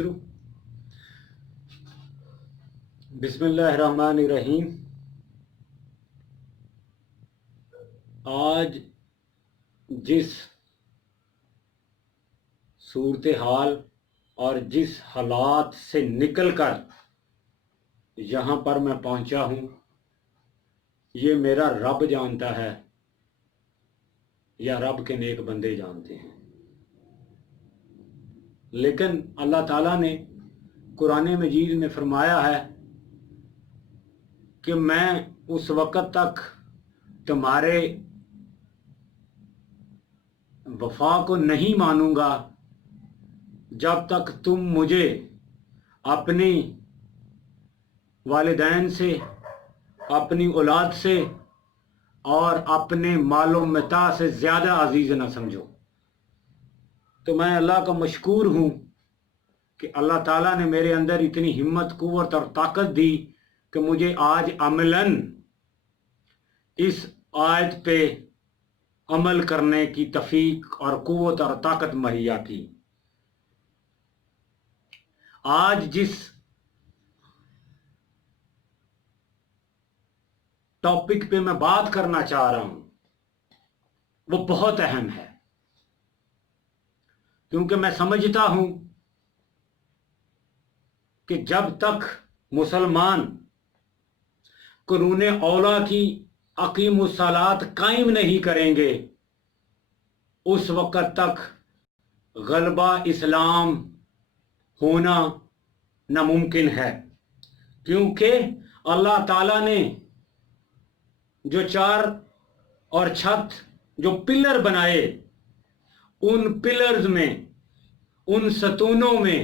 شروع۔ بسم اللہ الرحمن الرحیم۔ آج جس صورتحال اور جس حالات سے نکل کر یہاں پر میں پہنچا ہوں، یہ میرا رب جانتا ہے یا رب کے نیک بندے جانتے ہیں۔ لیکن اللہ تعالیٰ نے قرآن مجید میں فرمایا ہے کہ میں اس وقت تک تمہارے وفا کو نہیں مانوں گا جب تک تم مجھے اپنی والدین سے، اپنی اولاد سے اور اپنے مال و متاع سے زیادہ عزیز نہ سمجھو۔ تو میں اللہ کا مشکور ہوں کہ اللہ تعالیٰ نے میرے اندر اتنی ہمت، قوت اور طاقت دی کہ مجھے آج عملاً اس آیت پہ عمل کرنے کی توفیق اور قوت اور طاقت مہیا کی۔ آج جس ٹاپک پہ میں بات کرنا چاہ رہا ہوں وہ بہت اہم ہے، کیونکہ میں سمجھتا ہوں کہ جب تک مسلمان قرون اولیٰ کی اقیم الصلاۃ قائم نہیں کریں گے، اس وقت تک غلبہ اسلام ہونا ناممکن ہے۔ کیونکہ اللہ تعالیٰ نے جو چار اور چھت جو پلر بنائے، ان پلرز میں، ان ستونوں میں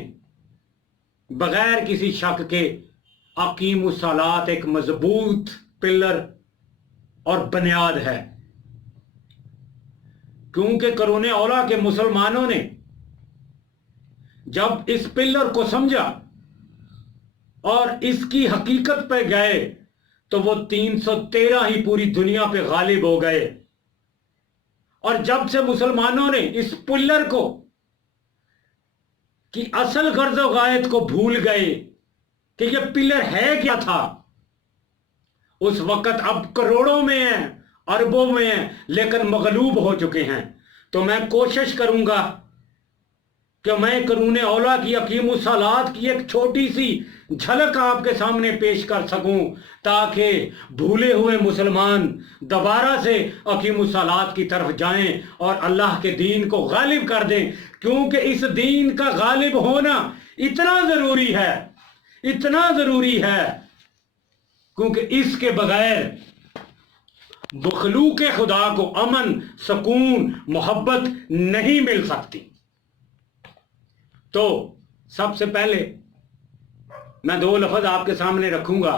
بغیر کسی شک کے اقیم الصلاۃ ایک مضبوط پلر اور بنیاد ہے۔ کیونکہ قرون اولیٰ کے مسلمانوں نے جب اس پلر کو سمجھا اور اس کی حقیقت پہ گئے تو وہ 313 ہی پوری دنیا پہ غالب ہو گئے۔ اور جب سے مسلمانوں نے اس پلر کو کی اصل غرض و غایت کو بھول گئے کہ یہ پلر ہے کیا تھا، اس وقت اب کروڑوں میں ہیں، اربوں میں ہیں، لیکن مغلوب ہو چکے ہیں۔ تو میں کوشش کروں گا کہ میں قرون اولیٰ کی اقیم الصلاۃ کی ایک چھوٹی سی جھلک آپ کے سامنے پیش کر سکوں، تاکہ بھولے ہوئے مسلمان دوبارہ سے اقیم الصلاۃ کی طرف جائیں اور اللہ کے دین کو غالب کر دیں۔ کیونکہ اس دین کا غالب ہونا اتنا ضروری ہے، اتنا ضروری ہے، کیونکہ اس کے بغیر مخلوق خدا کو امن، سکون، محبت نہیں مل سکتی۔ تو سب سے پہلے میں دو لفظ آپ کے سامنے رکھوں گا۔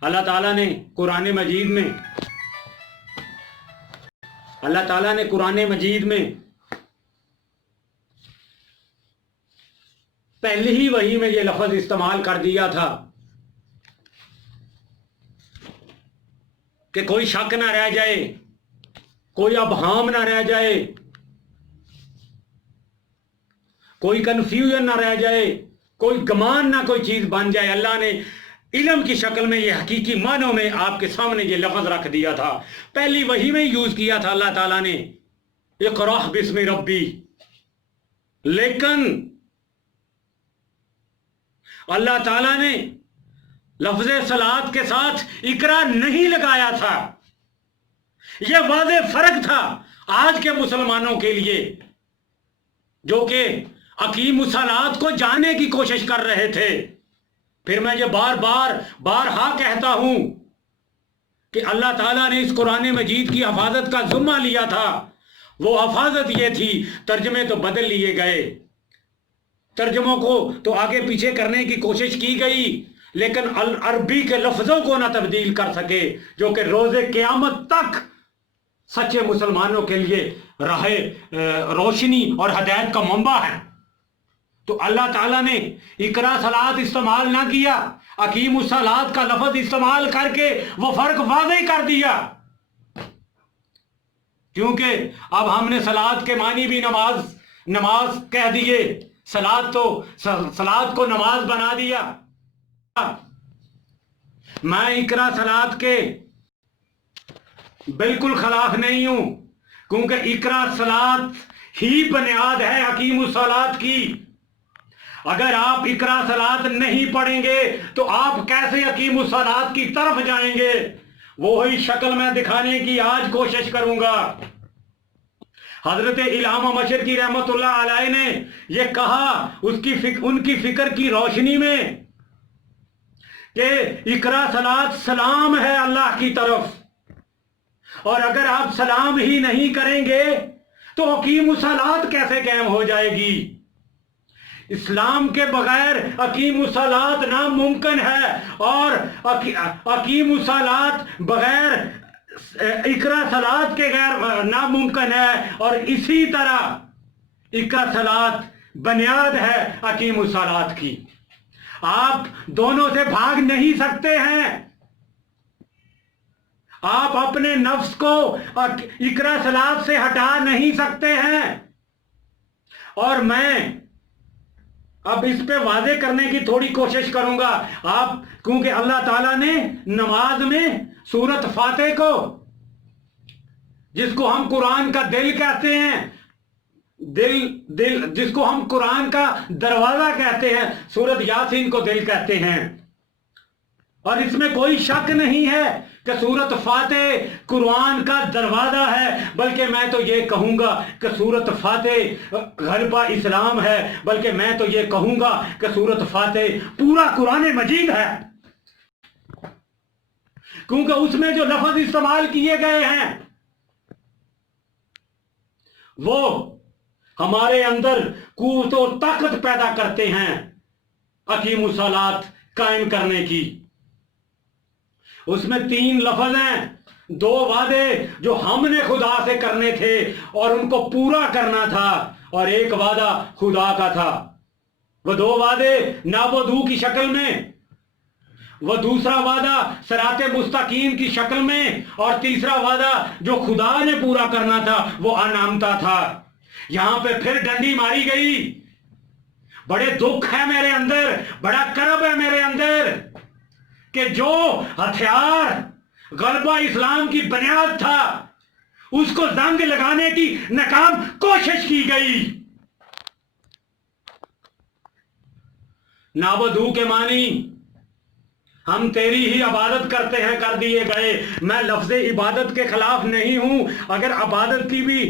اللہ تعالیٰ نے قرآن مجید میں پہلی ہی وحی میں یہ لفظ استعمال کر دیا تھا کہ کوئی شک نہ رہ جائے، کوئی ابہام نہ رہ جائے، کوئی کنفیوژن نہ رہ جائے، کوئی گمان نہ کوئی چیز بن جائے۔ اللہ نے علم کی شکل میں یہ حقیقی معنوں میں آپ کے سامنے یہ لفظ رکھ دیا تھا، پہلی وحی میں یوز کیا تھا اللہ تعالیٰ نے، اقرأ بسم ربی۔ لیکن اللہ تعالیٰ نے لفظ صلاۃ کے ساتھ اقرا نہیں لگایا تھا۔ یہ واضح فرق تھا آج کے مسلمانوں کے لیے، جو کہ اقیم الصلاۃ کو جاننے کی کوشش کر رہے تھے۔ پھر میں یہ بارہا کہتا ہوں کہ اللہ تعالیٰ نے اس قرآن مجید کی حفاظت کا ذمہ لیا تھا۔ وہ حفاظت یہ تھی، ترجمے تو بدل لیے گئے، ترجموں کو تو آگے پیچھے کرنے کی کوشش کی گئی، لیکن عربی کے لفظوں کو نہ تبدیل کر سکے، جو کہ روز قیامت تک سچے مسلمانوں کے لیے راہ روشنی اور ہدایت کا منبع ہے۔ تو اللہ تعالیٰ نے اقرا صلاۃ استعمال نہ کیا، اقیم الصلاۃ کا لفظ استعمال کر کے وہ فرق واضح کر دیا۔ کیونکہ اب ہم نے صلاۃ کے معنی بھی نماز کہہ دیے، सलात को नमाज बना दिया। मैं इकरा सलात के बिल्कुल खिलाफ नहीं हूं, क्योंकि इकरा सलात ही बुनियाद है हकीमुस सलात की। अगर आप इकरा सलात नहीं पढ़ेंगे तो आप कैसे हकीमुस सलात की तरफ जाएंगे? वही शक्ल में दिखाने की आज कोशिश करूंगा। हजरत इल्हाम मशरकी रहमतुल्लाह अलैह ने यह कहा उनकी फिक्र की रोशनी में कि इकरा सलात सलाम है अल्लाह की तरफ, और अगर आप सलाम ही नहीं करेंगे तो हकीमुस सलात कैसे कायम हो जाएगी? इस्लाम के बगैर हकीमुस सलात नामुमकिन है, और हकीमुस सलात बगैर इकरा सलात के गैर नामुमकिन है। और इसी तरह इकरा सलात बुनियाद है हकीमुस सलात की। आप दोनों से भाग नहीं सकते हैं। आप अपने नफ्स को इकरा सलात से हटा नहीं सकते हैं। और मैं अब इस पे वादे करने की थोड़ी कोशिश करूंगा क्योंकि अल्लाह ताला ने नमाज में सूरत फातिह को, जिसको हम कुरान का दिल कहते हैं, दिल जिसको हम कुरान का दरवाजा कहते हैं, सूरत यासीन को दिल कहते हैं। और इसमें कोई शक नहीं है कि सूरत फातिह कुरान का दरवाजा है, बल्कि मैं तो ये कहूंगा कि सूरत फातिह गलबा इस्लाम है, बल्कि मैं तो ये कहूंगा कि सूरत फातिह पूरा कुरान मजीद है। क्योंकि उसमें जो लफ्ज इस्तेमाल किए गए हैं वो हमारे अंदर कुव्वत और ताकत पैदा करते हैं हकीमुस सलात कायम करने की। उसमें 3 लफ्ज हैं, 2 वादे जो हमने खुदा से करने थे और उनको पूरा करना था, और 1 वादा खुदा का था। वो 2 वादे नाबोदू की शक्ल में, वो दूसरा वादा सिराते मुस्तकीम की शक्ल में, और तीसरा वादा जो खुदा ने पूरा करना था वो अनामता था। यहां पे फिर डंडी मारी गई। बड़े दुख है मेरे अंदर, बड़ा करब है मेरे अंदर कि जो हथियार गलबा इस्लाम की बुनियाद था उसको जंग लगाने की नाकाम कोशिश की गई। नाबदू के मानी हम तेरी ही इबादत करते हैं कर दिए गए। मैं लफ्ज़ इबादत के खिलाफ नहीं हूं। अगर इबादत की भी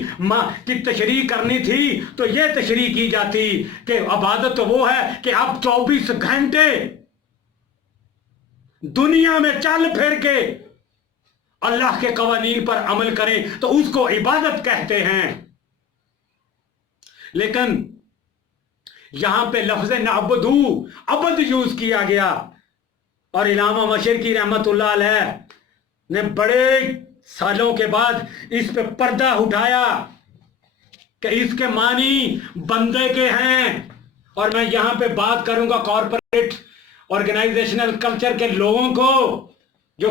की तशरीह करनी थी तो यह तशरीह की जाती कि इबादत तो वो है कि आप 24 घंटे दुनिया में चल फिर के अल्लाह के कवानीन पर अमल करें तो उसको इबादत कहते हैं। लेकिन यहां पे लफ्ज़ नाबुदू अबद यूज किया गया, और इल्हाम मशरकी रहमतुल्लाह अलैह ने बड़े सालों के बाद इस पे पर्दा उठाया कि इसके मानी बंदे के हैं। और मैं यहां पे बात करूंगा कॉरपोरेट ऑर्गेनाइजेशनल कल्चर के लोगों को, जो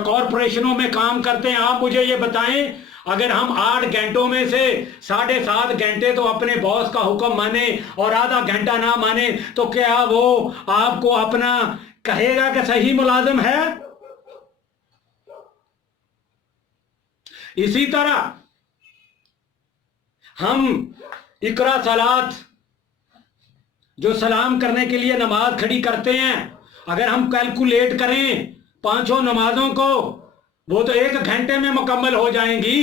कॉरपोरेशनों में काम करते हैं। आप मुझे ये बताएं, अगर हम 8 घंटों में से 7.5 घंटे तो अपने बॉस का हुक्म माने और आधा घंटा ना माने तो क्या वो आपको अपना कहेगा कि सही मुलाजिम है? इसी तरह हम इकरा सलात जो सलाम करने के लिए नमाज खड़ी करते हैं, अगर हम कैलकुलेट करें 5 नमाजों को, वो तो 1 घंटे में मुकम्मल हो जाएंगी।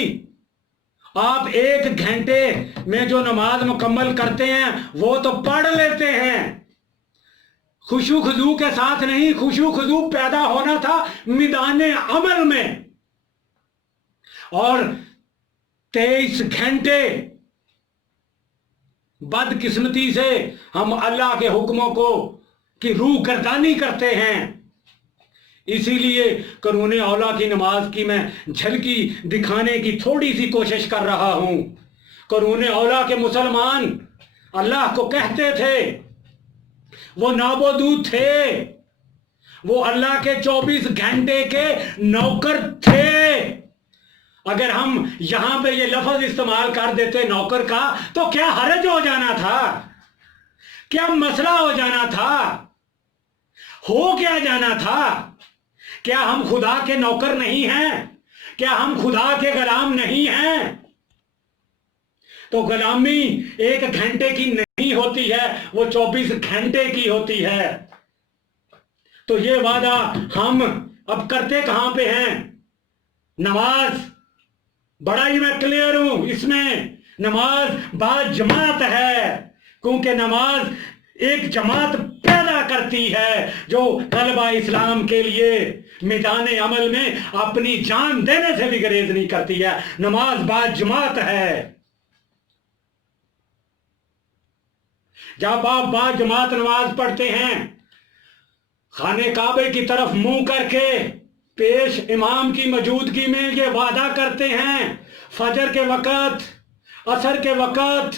आप 1 घंटे में जो नमाज मुकम्मल करते हैं वो तो पढ़ लेते हैं, खुशू खुजू के साथ नहीं। खुशू खुजू पैदा होना था मैदान अमल में, और 23 घंटे बदकिस्मती से हम अल्लाह के हुक्मों को की रूह गर्दानी करते हैं। इसीलिए करूने औला की नमाज की मैं झलकी दिखाने की थोड़ी सी कोशिश कर रहा हूं। करूने औला के मुसलमान अल्लाह को कहते थे, वो नाबोदूद थे, वो अल्लाह के 24 घंटे के नौकर थे। अगर हम यहां पे ये लफ्ज इस्तेमाल कर देते नौकर का तो क्या हरज हो जाना था? क्या मसला हो जाना था? हो क्या जाना था? क्या हम खुदा के नौकर नहीं हैं? क्या हम खुदा के गुलाम नहीं हैं? तो गुलामी 1 घंटे की नहीं होती है, वो 24 घंटे की होती है। तो ये वादा हम अब करते कहां पे हैं? नमाज, बड़ा ही मैं क्लियर हूं इसमें, नमाज बाजमात है, क्योंकि नमाज एक जमात पैदा करती है जो गलबा इस्लाम के लिए मैदान अमल में अपनी जान देने से भी गुरेज नहीं करती है। नमाज बाजमात है। जब आप बाजमात नमाज पढ़ते हैं, खाने काबे की तरफ मुंह करके पेश इमाम की मौजूदगी में ये वादा करते हैं, फजर के वक़्त, असर के वक़्त,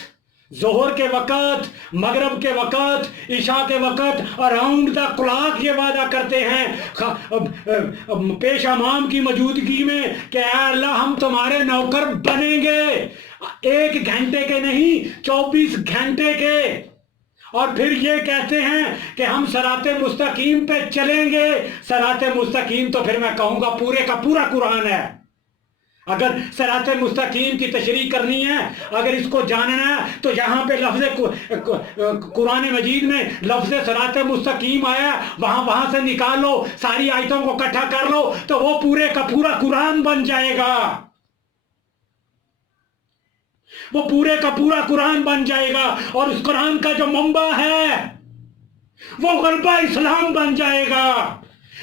जोहर के वक़्त, मगरब के वक़्त, इशा के वक़्त, अराउंड द क्लॉक ये वादा करते हैं पेश इमाम की मौजूदगी में कि अल्लाह हम तुम्हारे नौकर बनेंगे, 1 घंटे के नहीं 24 घंटे के। और फिर ये कहते हैं कि हम सराते मुस्तकीम पे चलेंगे। सराते मुस्तकीम तो फिर मैं कहूंगा पूरे का पूरा कुरान है। अगर सराते मुस्तकीम की तशरीह करनी है, अगर इसको जानना है, तो यहाँ पे लफ्ज़ कुरान मजीद में लफ्ज़ सराते मुस्तकीम आया, वहां से निकाल लो, सारी आयतों को इकट्ठा कर लो, तो वो पूरे का पूरा कुरान बन जाएगा। वो पूरे का पूरा कुरान बन जाएगा। और उस कुरान का जो मंबा है वो गलबा इस्लाम बन जाएगा।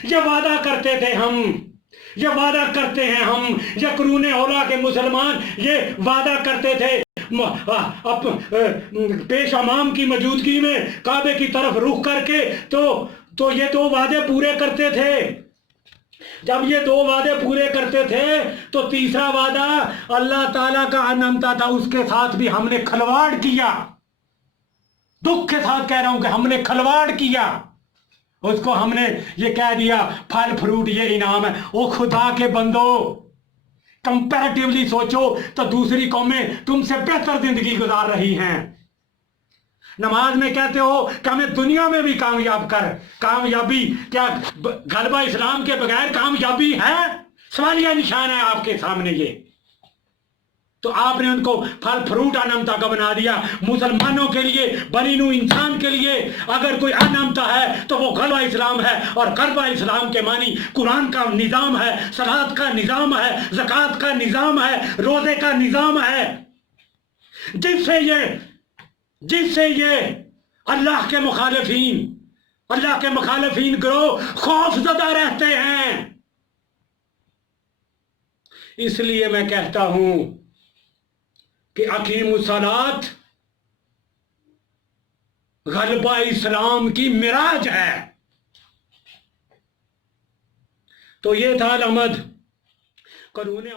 ये वादा करते थे हम, ये वादा करते हैं हम, ये कुरूने औला के मुसलमान ये वादा करते थे पेश इमाम की मौजूदगी में काबे की तरफ रुख करके। तो ये 2 वादे पूरे करते थे। जब ये 2 वादे पूरे करते थे तो तीसरा वादा अल्लाह ताला का अनंता था, उसके साथ भी हमने खलवाड़ किया। दुख के साथ कह रहा हूं कि हमने खलवाड़ किया। उसको हमने ये कह दिया फल फ्रूट ये इनाम है। ओ खुदा के बंदो, कंपैरेटिवली सोचो तो दूसरी कौमें तुमसे बेहतर जिंदगी गुजार रही हैं। नमाज में कहते हो कि हमें दुनिया में भी कामयाब कर। कामयाबी क्या गलबा इस्लाम के बगैर कामयाबी है? सवालिया निशान है आपके सामने ये। तो आपने उनको फल फ्रूट अनामता का बना दिया। मुसलमानों के लिए, बनी नूह इंसान के लिए अगर कोई अनामता है तो वो गलबा इस्लाम है। और गलबा इस्लाम के मानी कुरान का निज़ाम है, सलात का निज़ाम है, ज़कात का निज़ाम है, रोज़े का निज़ाम है, जिससे ये अल्लाह के मुखालिफीन गिरोह खौफज़दा रहते हैं। इसलिए मैं कहता हूं कि अकीमुस्सलात गलबा इस्लाम की मिराज है। तो ये था अलमद करूने।